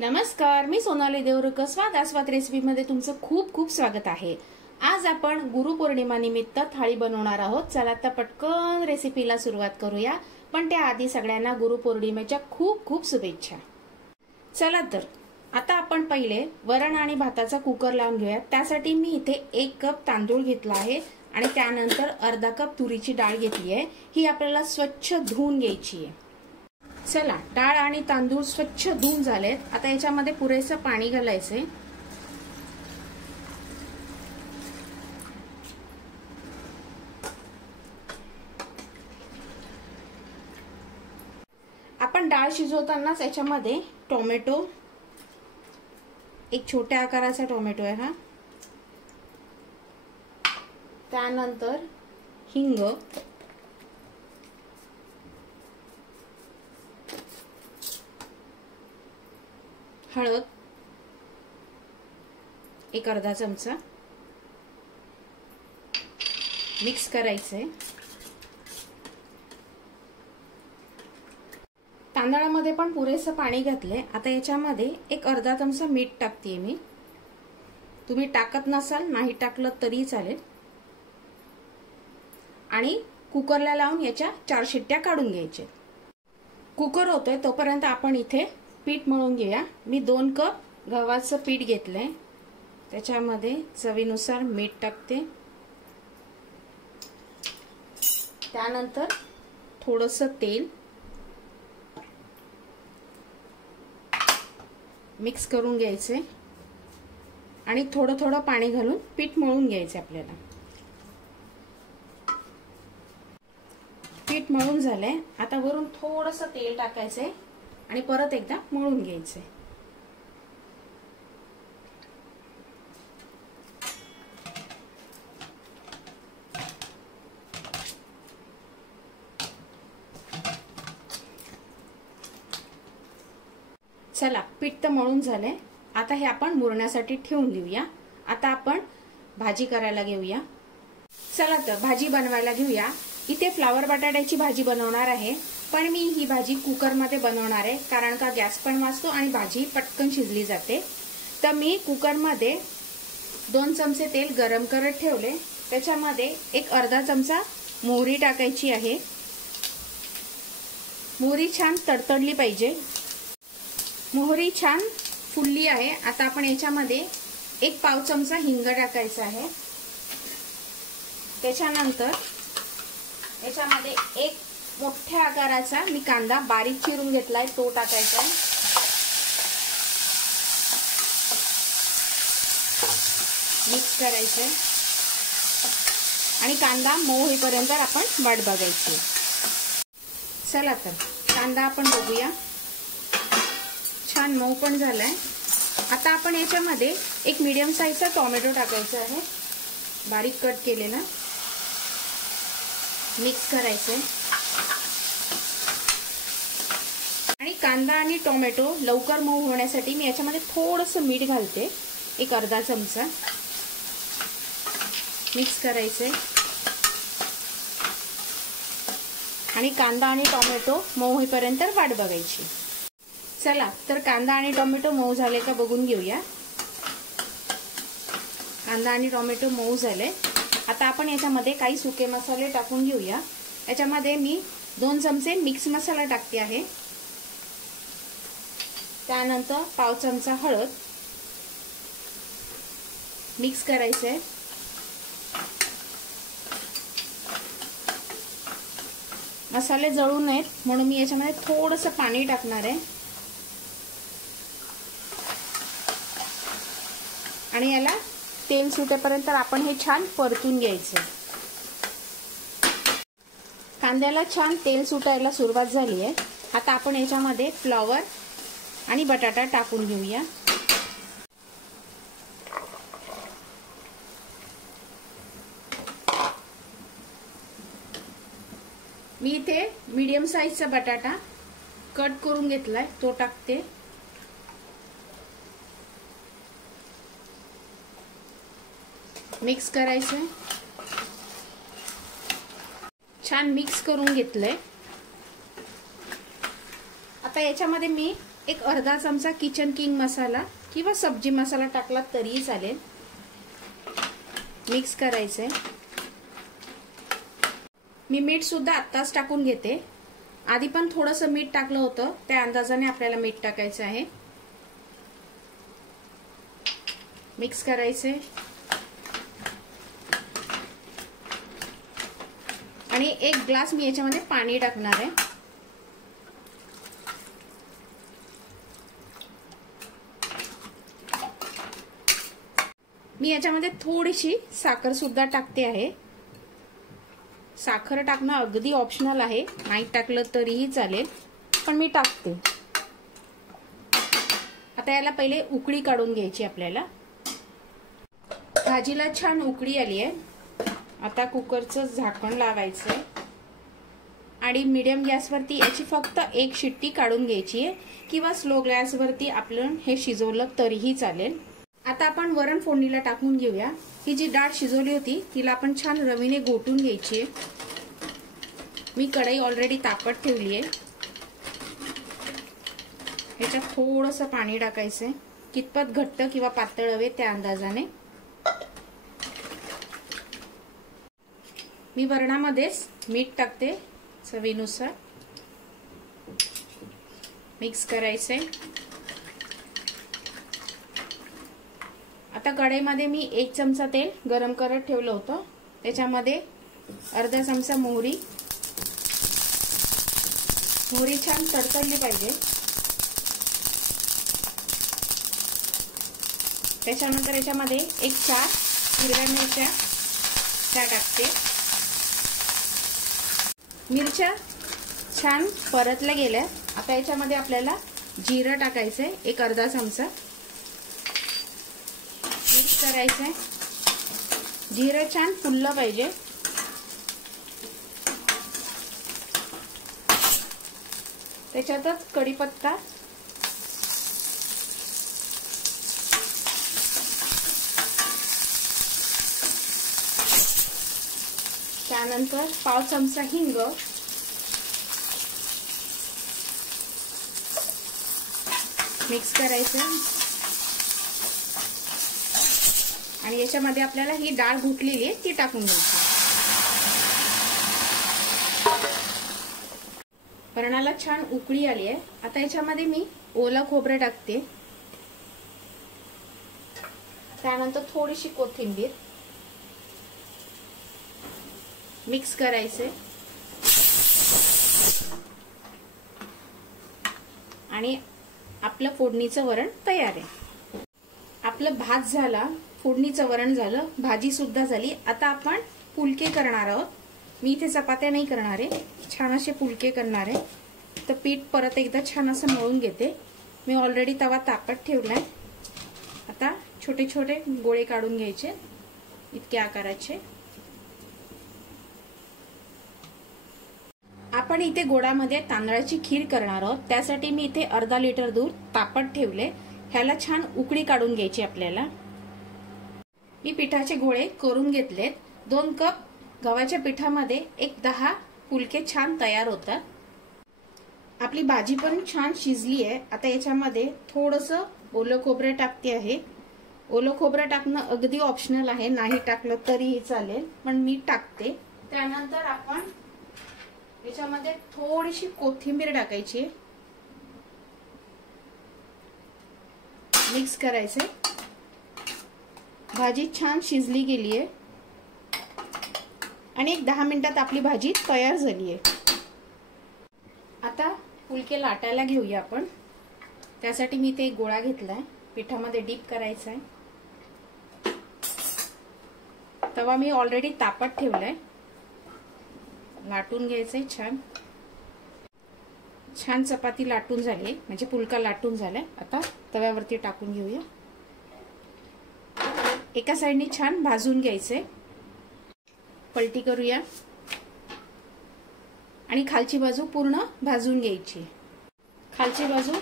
नमस्कार, मी सोनाली देवरुख. स्वाद रेसिपी मध्ये तुमचं खूप खूप स्वागत आहे. आज आपण गुरुपौर्णिमा निमित्त थाळी बनवणार आहोत. चला तर पटकन रेसिपीला सुरुवात करूया. पण त्याआधी सगळ्यांना गुरुपौर्णिमेच्या खूप खूप शुभेच्छा. चला तर आता आपण पहिले वरण आणि भाताचा कुकर लावून घेऊया. त्यासाठी मी इथे 1 कप तांदूळ घेतला आहे आणि त्यानंतर अर्धा कप तुरीची डाळ घेतली आहे. ही आपल्याला स्वच्छ धुवून घ्यायची आहे. चला, डाळ आणि तांदूळ स्वच्छ धुवून झालेत. आता याच्यामध्ये पुरेसं पाणी घालायचे. आपण डाळ शिजवतानाच याच्यामध्ये टोमॅटो, एक छोट्या आकाराचा टोमॅटो आहे हा, त्यानंतर हिंग, हळद एक अर्धा चमचा मिक्स करायचंय. तांदळामध्ये पण पुरेसं पाणी घातलंय. आता याच्यामध्ये एक अर्धा चमचा मीठ टाकते मी. तुम्ही टाकत नसाल, नाही टाकलं तरी चालेल. आणि कुकरला लावून याच्या 4 शिट्ट्या काढून घ्यायच्या. कुकर होतोय तोपर्यंत आपण इथे पीठ मळून घेऊया. मी 2 कप गव्हाचं पीठ घेतलंय. त्याच्यामध्ये चवीनुसार मीठ टाकते. त्यानंतर थोडंसं तेल मिक्स करून घ्यायचे आणि थोडं थोडं पाणी घालून पीठ मळून घ्यायचे. आपल्याला पीठ मळून झालंय. आता वरून थोडंसं तेल टाकायचंय आणि परत एकदा मळून घ्यायचे. चला, पीठ तर मळून झालंय. आता हे आपण मुरण्यासाठी ठेवून देऊया. आता आपण भाजी करायला घेऊया. चला तर भाजी बनवायला घेऊया. इथे फ्लावर बटाट्याची भाजी बनवणार आहे. पण मी ही भाजी कुकर मध्ये बनवणार आहे, कारण का गॅस पण वाचतो आणि भाजी पटकन शिजली जाते. तर मी कुकर मध्ये 2 चमचे तेल गरम करत ठेवले. त्याच्यामध्ये एक अर्धा चमचा मोहरी टाकायची आहे. मोहरी छान तडतडली पाहिजे. मोहरी छान फुलली आहे. आता आपण याच्यामध्ये एक पाव चमचा हिंग टाकायचा आहे. त्याच्यानंतर याच्यामध्ये एक मोठ्या आकाराचा मी कांदा बारीक चिरून घेतलाय, तो टाकायचा. मिक्स करायचं आणि कांदा मऊ होईपर्यंत आपण वाट बघायची. चला तर कांदा आपण बघूया. छान मऊ पण झालाय. आता आपण याच्यामध्ये एक मीडियम साईजचा टोमॅटो टाकायचा आहे, बारीक कट केलेला. मिक्स करायचे आणि कांदा आणि टोमॅटो लवकर मऊ होण्यासाठी मी याच्यामध्ये थोडंसं मीठ घालते, एक अर्धा चमचा. मिक्स करायचे आणि कांदा आणि टोमॅटो मऊ होईपर्यंत वाट बघायची. चला तर कांदा आणि टोमॅटो मऊ झाले का बघून घेऊया. कांदा आणि टोमॅटो मऊ झाले. आता आपण याच्यामध्ये काही सुके मसाले टाकून घेऊया. याच्यामध्ये मी 2 चमचे मिक्स मसाला टाकते आहे. त्यानंतर पाव चमचा हळद मिक्स करायचंय. मसाले जळू नयेत म्हणून मी याच्यामध्ये थोडंसं पाणी टाकणार आहे आणि याला तेल सुटेपर्यंत आपण हे छान परतून घ्यायचं. कांद्याला छान तेल सुटायला सुरुवात झाली आहे. आता आपण याच्यामध्ये फ्लॉवर आणि बटाटा टाकून घेऊया. मी इथे मीडियम साईजचा बटाटा कट करून घेतलाय, तो टाकते. मिक्स करायचं. छान मिक्स करून घेतलंय. आता याच्यामध्ये मी एक अर्धा चमचा किचन किंग मसाला किंवा सब्जी मसाला टाकला तरीही चालेल. मिक्स करायचंय. मी मीठ सुद्धा आत्ताच टाकून घेते. आधी पण थोडंसं मीठ टाकलं होतं, त्या अंदाजाने आपल्याला मीठ टाकायचं आहे. मिक्स करायचे आणि 1 ग्लास मी याच्यामध्ये पाणी टाकणार आहे. मी याच्यामध्ये थोडीशी साखर सुद्धा टाकते आहे. साखर टाकणं अगदी ऑप्शनल आहे, नाही टाकलं तरीही चालेल, पण मी टाकते. आता याला पहिले उकळी काढून घ्यायची आपल्याला. भाजीला छान उकळी आली आहे. आता कुकरचं झाकण लावायचंय आणि मीडियम गॅसवरती याची फक्त 1 शिट्टी काढून घ्यायची आहे किंवा स्लो गॅसवरती आपण हे शिजवलं तरीही चालेल. आता आपण वरण फोडणीला टाकून घेऊया. ही जी डाळ शिजवली होती तिला आपण छान रवीने घोटून घ्यायची आहे. मी कढई ऑलरेडी तापत ठेवली आहे. ह्याच्यात थोडंसं पाणी टाकायचंय. कितपत घट्ट किंवा पातळ हवे त्या अंदाजाने. मी वरणामध्येच मीठ टाकते चवीनुसार. मिक्स करायचंय. आता कढईमध्ये मी 1 चमचा तेल गरम करत ठेवलं होतं. त्याच्यामध्ये अर्धा चमचा मोहरी. मोहरी छान तडतडली पाहिजे. त्याच्यानंतर याच्यामध्ये 1-4 हिरव्या मिरच्या त्या टाकते. मिरच्या छान परतल्या गेल्या. आता याच्यामध्ये आपल्याला जिरं टाकायचंय, 1 अर्धा चमचा. मिक्स करायचंय. जिरं छान फुललं पाहिजे. त्याच्यातच कढीपत्ता, त्यानंतर पाव चमचा हिंग, मिक्स करायचं आणि याच्यामध्ये आपल्याला ही डाळ घुटलेली आहे ती टाकून द्यायची. वरणाला छान उकळी आली आहे. आता याच्यामध्ये मी ओलं खोबरं टाकते. त्यानंतर थोडीशी कोथिंबीर. मिक्स करायचे आणि आपलं फोडणीचं वरण तयार आहे. आपलं भात झाला, फोडणीचं वरण झालं, भाजी सुद्धा झाली. आता आपण फुलके करणार आहोत. मी इथे चपात्या नाही करणार आहे, छान असे फुलके करणार आहे. तर पीठ परत एकदा छान असं मळून घेते. मी ऑलरेडी तवा तापत ठेवलाय. आता छोटे छोटे गोळे काढून घ्यायचे, इतके आकाराचे. आपण इथे गोडामध्ये तांदळाची खीर करणार आहोत. त्यासाठी मी इथे अर्धा लिटर दूध तापत ठेवले. ह्याला छान उकळी काढून घ्यायची आपल्याला. मी पिठाचे गोळे करून घेतलेत. 2 कप गव्हाच्या पिठामध्ये 10 फुलके छान तयार होतात. आपली भाजी पण छान शिजली आहे. आता याच्यामध्ये थोडंसं ओलं खोबरं टाकते आहे. ओलं खोबरं टाकणं अगदी ऑप्शनल आहे, नाही टाकलं तरीही चालेल, पण मी टाकते. त्यानंतर आपण याच्यामध्ये थोडीशी कोथिंबीर टाकायची. मिक्स करायचे. भाजी छान शिजली गेली आहे आणि 10 मिनिटात आपली भाजी तयार झाली आहे. आता फुलके लाटायला घेऊया आपण. त्यासाठी मी ते गोळा घेतलाय, पिठामध्ये डीप करायचा आहे. तवा मी ऑलरेडी तापत ठेवलाय. लाटून घ्यायचंय छान. छान चपाती लाटून झाली, म्हणजे फुलका लाटून झालाय. आता तव्यावरती टाकून घेऊया. एका साइडने छान भाजून घ्यायचंय. पलटी करूया आणि खालची बाजू पूर्ण भाजून घ्यायची. खालची बाजू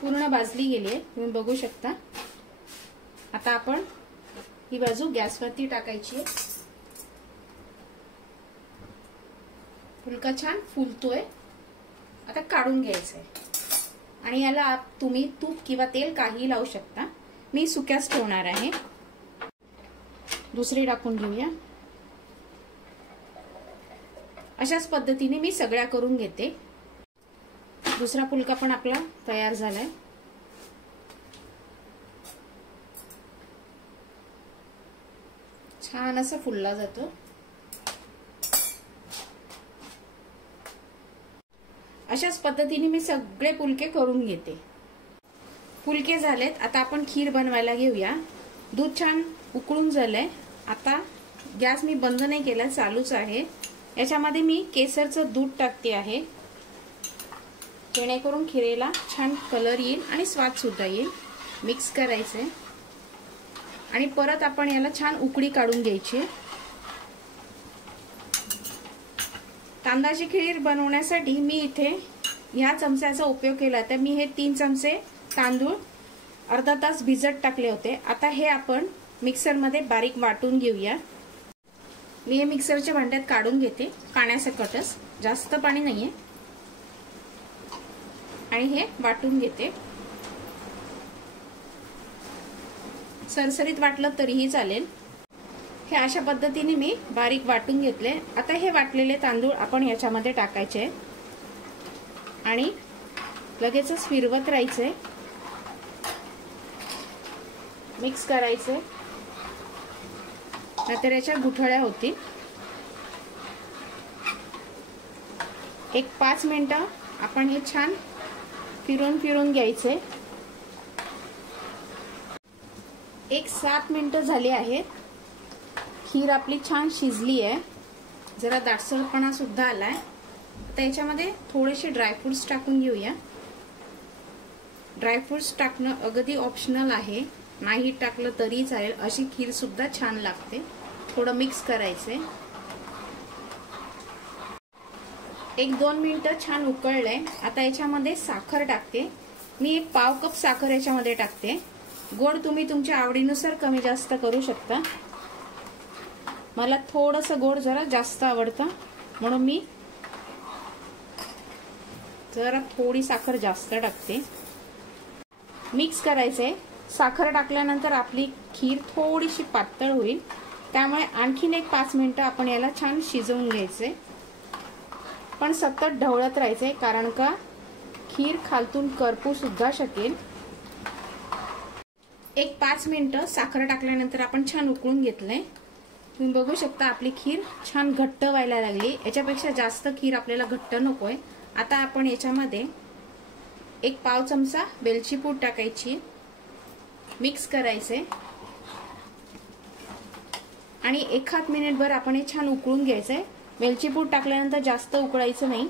पूर्ण भाजली गेली आहे, तुम्ही बघू शकता. आता आपण ही बाजू गॅसवरती टाकायची आहे. फुलका छान फुलतोय. आता काढून घ्यायचंय. आणि याला तुम्ही तूप किंवा तेल काही लावू शकता। मी सुक्याच ठेवणार आहे। दुसरी टाकून घेऊया। अशाच पद्धतीने मी सगळ्या करून घेते। दुसरा फुलका पण आपला तयार झालाय। छान असं फुलला जातो। अशाच पद्धतीने मी सगळे फुलके करून घेते। फुलके झालेत, आता आपण खीर बनवायला घेऊया। दूध छान उकळून झालंय। आता गॅस मी बंद नाही केला, चालूच आहे। याच्यामध्ये मी केसरचं दूध टाकते आहे, जेणेकरून खिरेला छान कलर येईल आणि स्वाद सुद्धा येईल। मिक्स करायचे आणि परत आपण याला छान उकळी काढून घ्यायची। तांदळाची खीर बनवण्यासाठी मी इथे ह्या चमच्याचा उपयोग केला। तर मी हे 3 चमचे तांदूळ अर्धा तास भिजत टाकले होते। आता हे आपण मिक्सर मध्ये बारीक वाटून घेऊया। मी हे मिक्सरच्या भांड्यात काढून घेते, पाण्यासकटच, जास्त पाणी नाहीये, आणि हे वाटून घेते। सरसरीत वाटलं तरीही चालेल। हे अशा पद्धतीने मी बारीक वाटून घेतले। आता हे वाटलेले तांदूळ आपण याच्यामध्ये टाकायचे आणि लगेचच फिरवत राहायचे, मिक्स करायचे, नाहीतर याच्या गुठळ्या होतील। एक 5 मिनिटं आपण हे छान फिरून फिरून घ्यायचे। एक 7 मिनिटं झाली आहेत। खीर आपली छान शिजली आहे, जरा दाटसरपणा सुद्धा आलाय। आता याच्यामध्ये थोडेसे ड्रायफ्रुट्स टाकून घेऊया। ड्रायफ्रुट्स टाकणं अगदी ऑप्शनल आहे, नाही टाकलं तरी चालेल, अशी खीर सुद्धा छान लागते। थोडं मिक्स करायचे। 1-2 मिनिटं छान उकळलंय। आता याच्यामध्ये साखर टाकते। मी 1 कप साखर याच्यामध्ये टाकते। गोड तुम्ही तुमच्या आवडीनुसार कमी जास्त करू शकता। मला थोडंसं गोड जरा जास्त आवडतं, म्हणून मी जरा थोडी साखर जास्त टाकते। मिक्स करायचे। साखर टाकल्यानंतर आपली खीर थोडीशी पातळ होईल, त्यामुळे आणखीन एक 5 मिनिटं आपण याला छान शिजवून घ्यायचे। पण सतत ढवळत राहायचे, कारण का खीर खालतून करपू सुद्धा शकेल। एक 5 मिनिटं साखर टाकल्यानंतर आपण छान उकळून घेतलंय। तुम्ही बघू शकता आपली खीर छान घट्ट व्हायला लागली। याच्यापेक्षा जास्त खीर आपल्याला घट्ट नकोय। आता आपण याच्यामध्ये 1 पाव चमचा वेलची पूड टाकायची, मिक्स करायचे आणि 1 मिनिटभर आपण हे छान उकळून घ्यायचंय। वेलची पूड टाकल्यानंतर जास्त उकळायचं नाही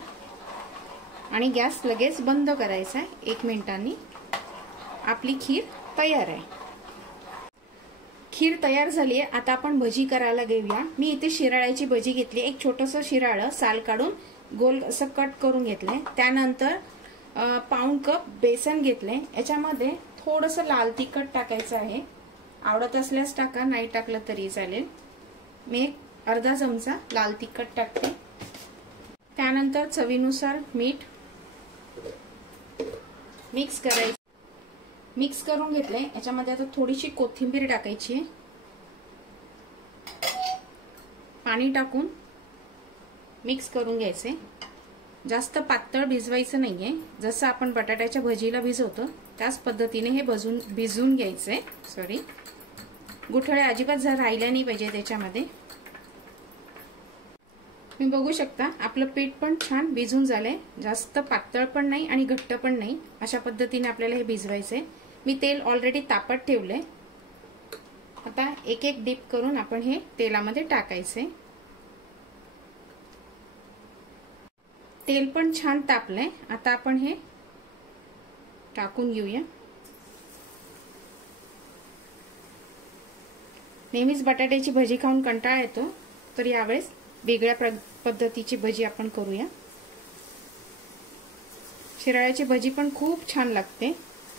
आणि गॅस लगेच बंद करायचा आहे। 1 मिनिटांनी आपली खीर तयार आहे। खीर तयार झाली आहे। आता आपण भजी करायला घेऊया। मी इथे शिराळ्याची भजी घेतली। एक छोटंसं शिराळं साल काढून गोल असं कट करून घेतलंय। त्यानंतर पाऊण कप बेसन घेतलंय। याच्यामध्ये थोडंसं लाल तिखट टाकायचं आहे, आवडत असल्यास टाका, नाही टाकलं तरी चालेल। मी अर्धा चमचा लाल तिखट टाकते। त्यानंतर चवीनुसार मीठ, मिक्स करायचं। मिक्स करून घेतलंय। याच्यामध्ये आता थोडीशी कोथिंबीर टाकायची आहे, पाणी टाकून मिक्स करून घ्यायचे। जास्त पातळ भिजवायचं नाहीये, जसं आपण बटाट्याच्या भजीला भिजवतो त्याच पद्धतीने हे भिजून घ्यायचे। सॉरी, गुठळ्या अजिबात राहिल्या नाही पाहिजे त्याच्यामध्ये। तुम्ही बघू शकता आपलं पीठ पण छान भिजून झालंय, जास्त पातळ पण नाही आणि घट्ट पण नाही, अशा पद्धतीने आपल्याला हे भिजवायचंय। मी तेल ऑलरेडी तापत ठेवलंय। आता एक एक डिप करून आपण हे तेलामध्ये टाकायचे। तेल पण छान तापलंय। आता आपण हे टाकून घेऊया। नेहमीच बटाट्याची भजी खाऊन कंटाळा येतो, तर यावेळेस वेगळ्या पद्धतीची भजी आपण करूया। शिराळ्याची भजी पण खूप छान लागते,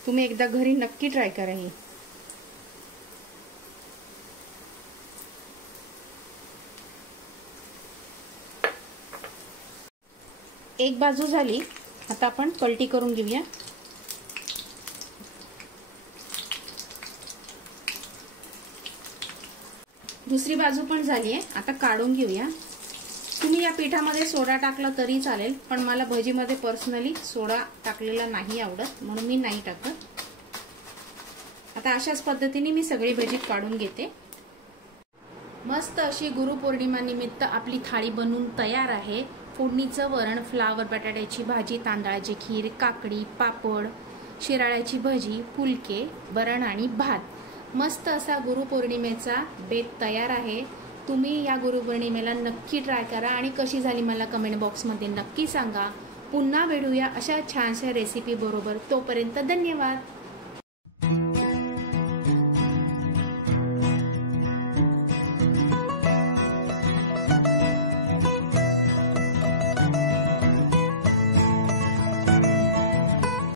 तुम्ही एकदा घरी नक्की ट्राय करा ही। एक बाजू झाली, आता आपण पलटी करून घेऊया। दुसरी बाजू पण झाली आहे, आता काढून घेऊया। तुम्ही या पिठामध्ये सोडा टाकला तरी चालेल, पण मला भजीमध्ये पर्सनली सोडा टाकलेला नाही आवडत, म्हणून मी नाही टाकत। आता अशाच पद्धतीने मी सगळी भजी काढून घेते। मस्त अशी गुरुपौर्णिमा निमित्त आपली थाळी बनवून तयार आहे। फोडणीचं वरण, फ्लावर बटाट्याची भाजी, तांदळाची खीर, काकडी, पापड, शिराळ्याची भजी, फुलके, वरण आणि भात। मस्त असा गुरुपौर्णिमेचा बेत तयार आहे। तुम्ही या गुरुपौर्णिमेला नक्की ट्राय करा आणि कशी झाली मला कमेंट बॉक्समध्ये नक्की सांगा। पुन्हा भेटूया अशा छानशा रेसिपी बरोबर, तोपर्यंत धन्यवाद।